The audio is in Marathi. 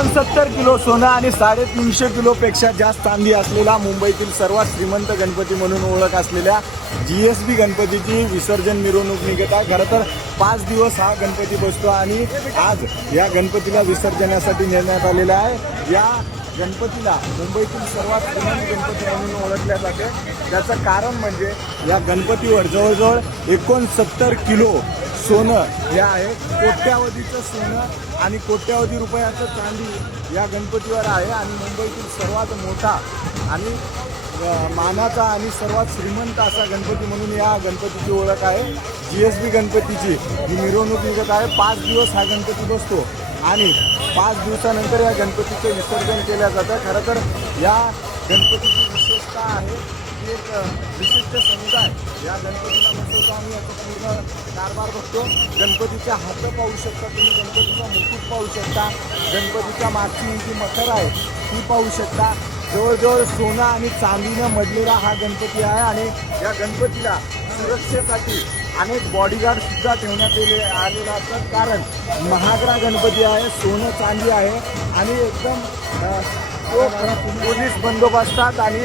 किलो सोनं आणि साडेतीनशे किलोपेक्षा जास्त चांदी असलेला मुंबईतील सर्वात श्रीमंत गणपती म्हणून ओळख असलेल्या जी एस बी गणपतीची विसर्जन मिरवणूक निघत आहे. खरं तर पाच दिवस हा गणपती बसतो आणि आज या गणपतीला विसर्जनासाठी नेण्यात आलेला आहे. या गणपतीला मुंबईतील सर्वात श्रीमंत गणपती म्हणून ओळखल्या जाते. त्याचं कारण म्हणजे या गणपतीवर जवळजवळ एकोणसत्तर किलो सोनं हे आहे कोट्यावधीचं सोनं आणि कोट्यावधी रुपयाचं चांदी या गणपतीवर आहे आणि मुंबईतील सर्वात मोठा आणि मानाचा आणि सर्वात श्रीमंत असा गणपती म्हणून या गणपतीची ओळख आहे. जी एस बी गणपतीची ही मिरवणूक निघत आहे. पाच दिवस हा गणपती बसतो आणि पाच दिवसानंतर या गणपतीचं विसर्जन केलं जातं. खरं तर या गणपतीची विशेषता आहे एक विशिष्ट समुदाय. या गणपतीला बसवतो आम्ही याचा पूर्ण कारभार बघतो. गणपतीच्या हात पाहू शकता तुम्ही गणपतीचा मुकुट पाहू शकता. गणपतीच्या मागची जी मखर आहे ती पाहू शकता. जवळजवळ सोनं आणि चांदीनं मडलेला हा गणपती आहे आणि या गणपतीला सुरक्षेसाठी अनेक बॉडीगार्ड सुद्धा ठेवण्यात येले आलेला असतात. कारण महागडा गणपती आहे सोनं चांदी आहे आणि एकदम तो पोलीस बंदोबस्तात आणि